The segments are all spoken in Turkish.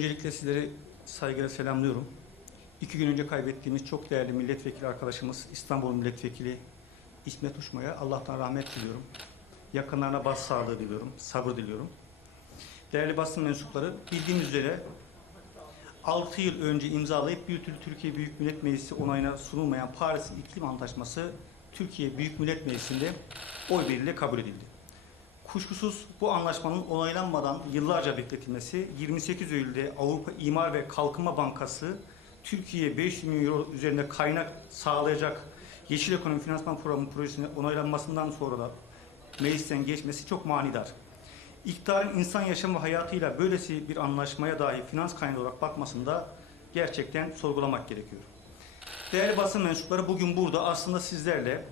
Öncelikle sizleri saygıyla selamlıyorum. İki gün önce kaybettiğimiz çok değerli milletvekili arkadaşımız İstanbul Milletvekili İsmet Uçmay'a Allah'tan rahmet diliyorum. Yakınlarına bas sağlığı diliyorum, sabır diliyorum. Değerli basın mensupları, bildiğiniz üzere 6 yıl önce imzalayıp bir türlü Türkiye Büyük Millet Meclisi onayına sunulmayan Paris İklim Antlaşması Türkiye Büyük Millet Meclisi'nde oy birliğiyle kabul edildi. Kuşkusuz bu anlaşmanın onaylanmadan yıllarca bekletilmesi 28 Eylül'de Avrupa İmar ve Kalkınma Bankası Türkiye'ye 500 milyon euro üzerinde kaynak sağlayacak Yeşil Ekonomi Finansman Programı projesinin onaylanmasından sonra da meclisten geçmesi çok manidar. İktidarın insan yaşamı hayatıyla böylesi bir anlaşmaya dahi finans kaynağı olarak bakmasında gerçekten sorgulamak gerekiyor. Değerli basın mensupları bugün burada aslında sizlerle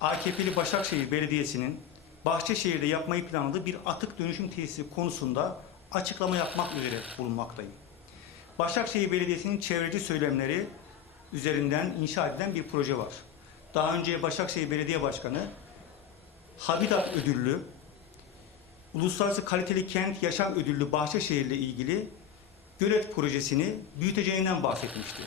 AKP'li Başakşehir Belediyesi'nin Bahçeşehir'de yapmayı planladığı bir atık dönüşüm tesisi konusunda açıklama yapmak üzere bulunmaktayım. Başakşehir Belediyesi'nin çevreci söylemleri üzerinden inşa edilen bir proje var. Daha önce Başakşehir Belediye Başkanı Habitat Ödüllü, Uluslararası Kaliteli Kent Yaşam Ödüllü Bahçeşehir ile ilgili gölet projesini büyüteceğinden bahsetmişti.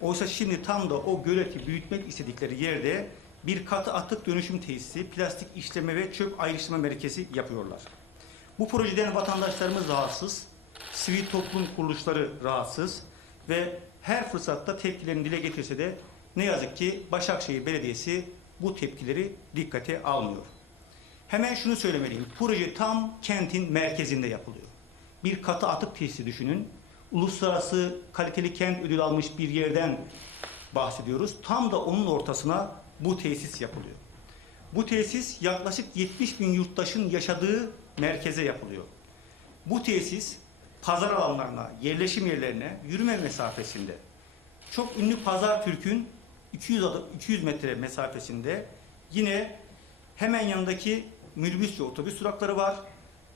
Oysa şimdi tam da o göleti büyütmek istedikleri yerde bir katı atık dönüşüm tesisi, plastik işleme ve çöp ayrıştırma merkezi yapıyorlar. Bu projeden vatandaşlarımız rahatsız, sivil toplum kuruluşları rahatsız ve her fırsatta tepkilerini dile getirse de ne yazık ki Başakşehir Belediyesi bu tepkileri dikkate almıyor. Hemen şunu söylemeliyim. Proje tam kentin merkezinde yapılıyor. Bir katı atık tesisi düşünün. Uluslararası kaliteli kent ödülü almış bir yerden bahsediyoruz. Tam da onun ortasına bu tesis yapılıyor. Bu tesis yaklaşık 70 bin yurttaşın yaşadığı merkeze yapılıyor. Bu tesis pazar alanlarına, yerleşim yerlerine yürüme mesafesinde. Çok ünlü Pazar Türk'ün 200, adım, 200 metre mesafesinde yine hemen yanındaki minibüs ve otobüs durakları var.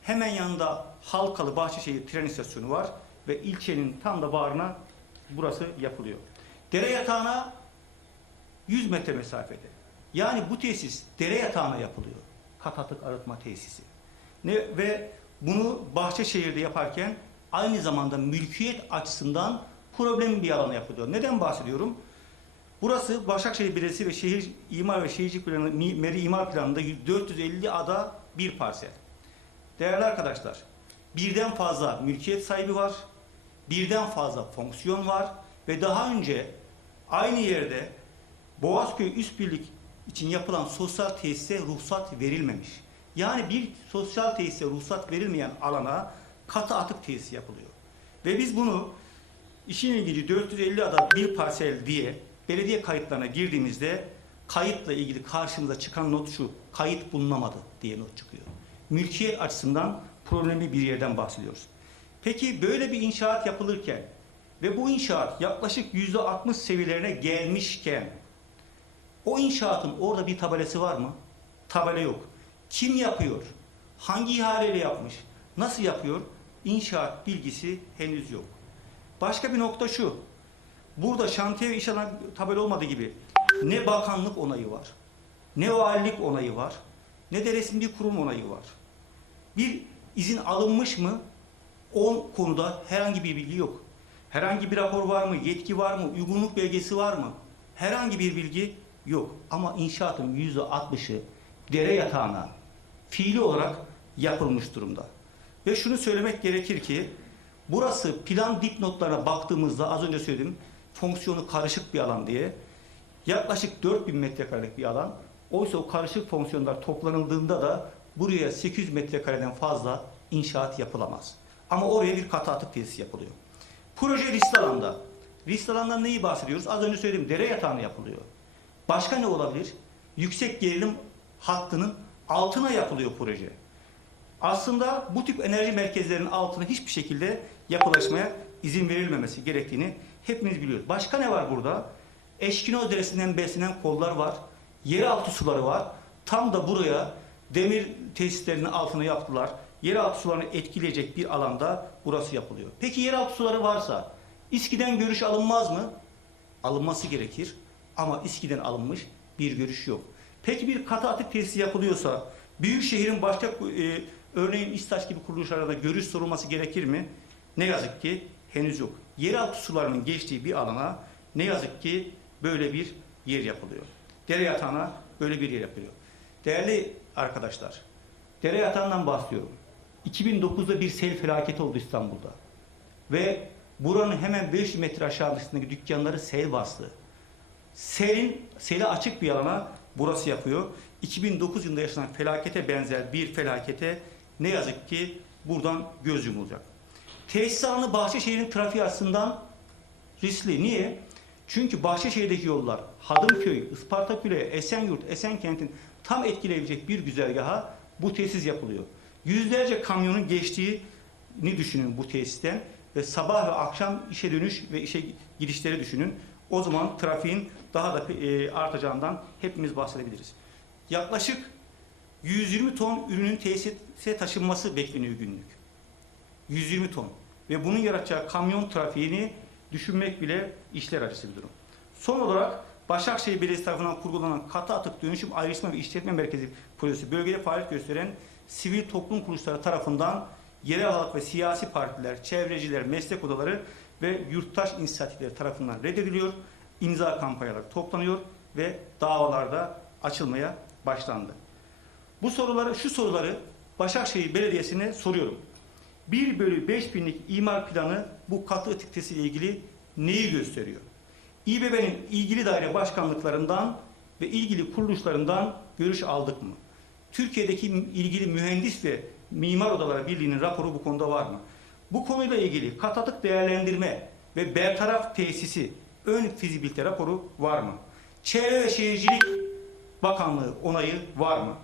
Hemen yanında Halkalı Bahçeşehir tren istasyonu var ve ilçenin tam da bağrına burası yapılıyor. Dere yatağına 100 metre mesafede. Yani bu tesis dere yatağına yapılıyor. Kat atık arıtma tesisi. Ne, ve bunu Bahçeşehir'de yaparken aynı zamanda mülkiyet açısından problemli bir alana yapılıyor. Neden bahsediyorum? Burası Başakşehir Belediyesi ve Şehir İmar ve Şehircilik Planı, Meri İmar Planı'nda 450 ada bir parsel. Değerli arkadaşlar, birden fazla mülkiyet sahibi var, birden fazla fonksiyon var ve daha önce aynı yerde Boğazköy Üst için yapılan sosyal tesise ruhsat verilmemiş. Yani bir sosyal tesise ruhsat verilmeyen alana katı atık tesisi yapılıyor. Ve biz bunu işin ilgili 450 ada bir parsel diye belediye kayıtlarına girdiğimizde kayıtla ilgili karşımıza çıkan not şu, kayıt bulunamadı diye not çıkıyor. Mülkiyet açısından problemli bir yerden bahsediyoruz. Peki böyle bir inşaat yapılırken ve bu inşaat yaklaşık yüzde 60 seviyelerine gelmişken o inşaatın orada bir tabelası var mı? Tabela yok. Kim yapıyor? Hangi ihaleyle yapmış? Nasıl yapıyor? İnşaat bilgisi henüz yok. Başka bir nokta şu. Burada şantiye ve iş alanı tabela olmadığı gibi ne bakanlık onayı var, ne valilik onayı var, ne de resmi kurum onayı var. Bir izin alınmış mı? O konuda herhangi bir bilgi yok. Herhangi bir rapor var mı? Yetki var mı? Uygunluk belgesi var mı? Herhangi bir bilgi yok. Ama inşaatın yüzde altmışı dere yatağına fiili olarak yapılmış durumda. Ve şunu söylemek gerekir ki burası plan dipnotlarına baktığımızda az önce söyledim fonksiyonu karışık bir alan diye yaklaşık 4000 metrekarelik bir alan. Oysa o karışık fonksiyonlar toplanıldığında da buraya 800 metrekareden fazla inşaat yapılamaz. Ama oraya bir katı atık tesisi yapılıyor. Proje riskli alanda. Riskli alandan neyi bahsediyoruz? Az önce söyledim dere yatağına yapılıyor. Başka ne olabilir? Yüksek gerilim hattının altına yapılıyor proje. Aslında bu tip enerji merkezlerinin altına hiçbir şekilde yapılaşmaya izin verilmemesi gerektiğini hepimiz biliyoruz. Başka ne var burada? Eşkinoz Deresi'nden beslenen kollar var. Yeraltı suları var. Tam da buraya demir tesislerinin altına yaptılar. Yeraltı sularını etkileyecek bir alanda burası yapılıyor. Peki yeraltı suları varsa İSKİ'den görüş alınmaz mı? Alınması gerekir. Ama İSKİ'den alınmış bir görüş yok. Peki bir katı atık tesisi yapılıyorsa büyük şehrin başka e, örneğin İstaş gibi kuruluşlarda görüş sorulması gerekir mi? Ne yazık ki henüz yok. Yeraltı sularının geçtiği bir alana ne yazık ki böyle bir yer yapılıyor. Dere yatağına böyle bir yer yapılıyor. Değerli arkadaşlar, dere yatağından bahsediyorum. 2009'da bir sel felaketi oldu İstanbul'da. Ve buranın hemen 500 metre aşağısındaki dükkanları sel bastı. Selin, seli açık bir alana burası yapıyor. 2009 yılında yaşanan felakete benzer bir felakete ne yazık ki buradan göz yumulacak. Tesis alanı Bahçeşehir'in trafiği açısından riskli. Niye? Çünkü Bahçeşehir'deki yollar Hadımköy, Ispartaküle, Esenyurt, Esenkent'in tam etkileyebilecek bir güzergaha bu tesis yapılıyor. Yüzlerce kamyonun geçtiğini düşünün bu tesisten ve sabah ve akşam işe dönüş ve işe gidişleri düşünün. O zaman trafiğin daha da e, artacağından hepimiz bahsedebiliriz. Yaklaşık 120 ton ürünün tesise taşınması bekleniyor günlük. 120 ton. Ve bunun yaratacağı kamyon trafiğini düşünmek bile işler acısı bir durum. Son olarak Başakşehir Belediyesi tarafından kurgulanan katı atık dönüşüm ayrışma ve işletme merkezi projesi bölgede faaliyet gösteren sivil toplum kuruluşları tarafından yerel halk ve siyasi partiler, çevreciler, meslek odaları ve yurttaş inisiyatifleri tarafından reddediliyor. İmza kampanyaları toplanıyor ve davalarda açılmaya başlandı. Bu soruları, şu soruları Başakşehir Belediyesi'ne soruyorum. 1 bölü 5 binlik imar planı bu katı atık tesisiyle ilgili neyi gösteriyor? İBB'nin ilgili daire başkanlıklarından ve ilgili kuruluşlarından görüş aldık mı? Türkiye'deki ilgili mühendis ve mimar odaları birliğinin raporu bu konuda var mı? Bu konuyla ilgili kat atık değerlendirme ve bertaraf tesisi ön fizibilite raporu var mı? Çevre ve Şehircilik Bakanlığı onayı var mı?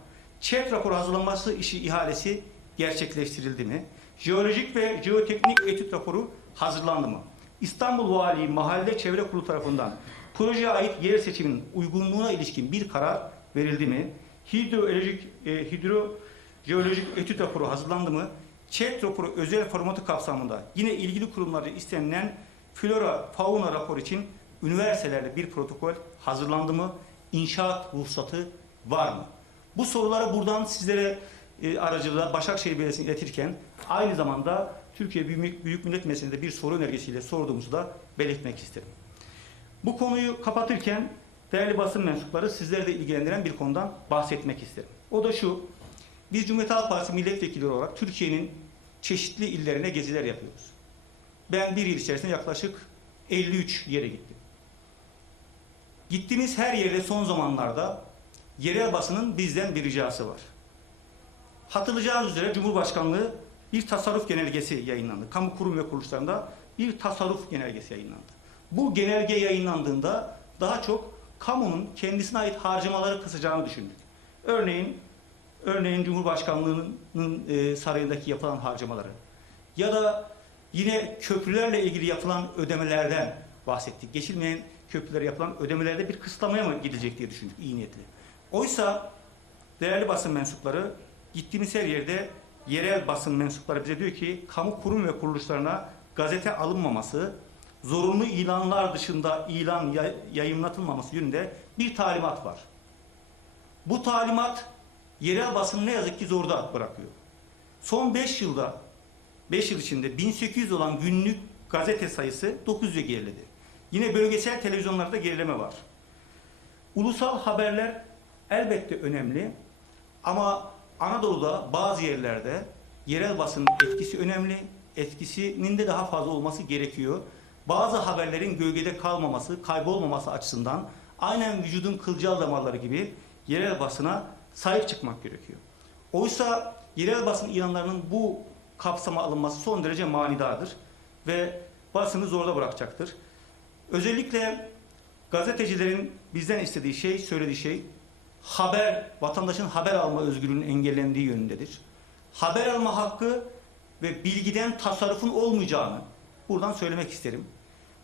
ÇED raporu hazırlanması işi ihalesi gerçekleştirildi mi? Jeolojik ve jeoteknik etüt raporu hazırlandı mı? İstanbul Valiliği Mahalle Çevre Kurulu tarafından projeye ait yer seçiminin uygunluğuna ilişkin bir karar verildi mi? Hidrojeolojik, e, hidrojeolojik etüt raporu hazırlandı mı? ÇED raporu özel formatı kapsamında yine ilgili kurumlarda istenilen flora fauna raporu için üniversitelerle bir protokol hazırlandı mı? İnşaat ruhsatı var mı? Bu soruları buradan sizlere e, aracılığıyla Başakşehir Belediyesi'ne iletirken aynı zamanda Türkiye Büyük Millet Meclisi'nde bir soru önergesiyle sorduğumuzu da belirtmek isterim. Bu konuyu kapatırken değerli basın mensupları sizleri de ilgilendiren bir konudan bahsetmek isterim. O da şu, biz Cumhuriyet Halk Partisi milletvekilleri olarak Türkiye'nin çeşitli illerine geziler yapıyoruz. Ben bir yıl içerisinde yaklaşık 53 yere gittim. Gittiğimiz her yerde son zamanlarda yerel basının bizden bir ricası var. Hatırlayacağınız üzere Cumhurbaşkanlığı bir tasarruf genelgesi yayınlandı. Kamu kurum ve kuruluşlarında bir tasarruf genelgesi yayınlandı. Bu genelge yayınlandığında daha çok kamunun kendisine ait harcamaları kısacağını düşündük. Örneğin örneğin Cumhurbaşkanlığının e, sarayındaki yapılan harcamaları ya da yine köprülerle ilgili yapılan ödemelerden bahsettik. Geçilmeyen köprülere yapılan ödemelerde bir kısıtlamaya mı gidecek diye düşündük iyi niyetli. Oysa değerli basın mensupları gittiğimiz her yerde yerel basın mensupları bize diyor ki kamu kurum ve kuruluşlarına gazete alınmaması, zorunlu ilanlar dışında ilan yay- yayınlatılmaması yönünde bir talimat var. Bu talimat yerel basını ne yazık ki zorda bırakıyor. Son 5 yılda 5 yıl içinde 1800 olan günlük gazete sayısı 900'e geriledi. Yine bölgesel televizyonlarda gerileme var. Ulusal haberler elbette önemli ama Anadolu'da bazı yerlerde yerel basının etkisi önemli, etkisinin de daha fazla olması gerekiyor. Bazı haberlerin gölgede kalmaması, kaybolmaması açısından aynen vücudun kılcal damarları gibi yerel basına sahip çıkmak gerekiyor. Oysa yerel basın ilanlarının bu kapsama alınması son derece manidardır ve basını zorda bırakacaktır. Özellikle gazetecilerin bizden istediği şey, söylediği şey haber, vatandaşın haber alma özgürlüğünün engellendiği yönündedir. Haber alma hakkı ve bilgiden tasarrufun olmayacağını buradan söylemek isterim.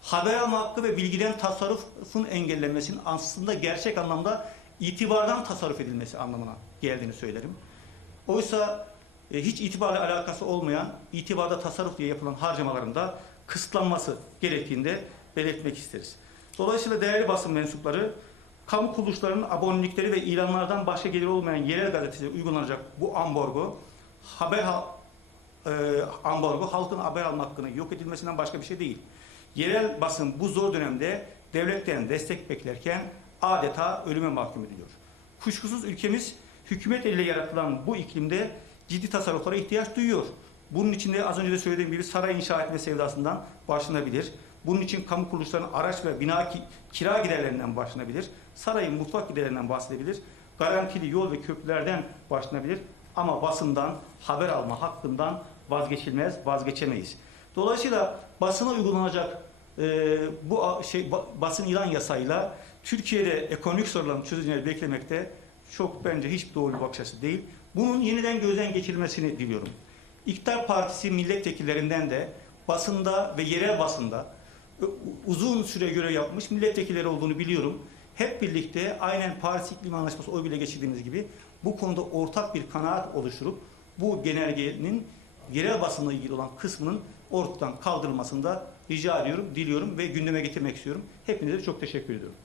Haber alma hakkı ve bilgiden tasarrufun engellenmesinin aslında gerçek anlamda itibardan tasarruf edilmesi anlamına geldiğini söylerim. Oysa e, hiç itibarla alakası olmayan itibarda tasarruf diye yapılan harcamaların da kısıtlanması gerektiğini de belirtmek isteriz. Dolayısıyla değerli basın mensupları kamu kuruluşlarının abonelikleri ve ilanlardan başka gelir olmayan yerel gazetecilere uygulanacak bu ambargo haber ha- e, ambargo halkın haber alma hakkını yok edilmesinden başka bir şey değil. Yerel basın bu zor dönemde devletten destek beklerken adeta ölüme mahkum ediliyor. Kuşkusuz ülkemiz hükümet eliyle yaratılan bu iklimde ciddi tasarruflara ihtiyaç duyuyor. Bunun için de az önce de söylediğim gibi saray inşa etme sevdasından başlanabilir. Bunun için kamu kuruluşlarının araç ve bina ki- kira giderlerinden başlanabilir. Sarayın mutfak giderlerinden bahsedebilir. Garantili yol ve köprülerden başlanabilir. Ama basından, haber alma hakkından vazgeçilmez, vazgeçemeyiz. Dolayısıyla basına uygulanacak e, bu şey ba- basın ilan yasayla Türkiye'de ekonomik sorunların çözüleceğini beklemekte çok bence hiç doğru bir bakış açısı değil. Bunun yeniden gözden geçirilmesini diliyorum. İktidar Partisi milletvekillerinden de basında ve yerel basında u- uzun süre görev yapmış milletvekilleri olduğunu biliyorum. Hep birlikte aynen Paris İklim Anlaşması oy bile geçirdiğimiz gibi bu konuda ortak bir kanaat oluşturup bu genelgenin yerel basınla ilgili olan kısmının ortadan kaldırılmasını da rica ediyorum, diliyorum ve gündeme getirmek istiyorum. Hepinize çok teşekkür ediyorum.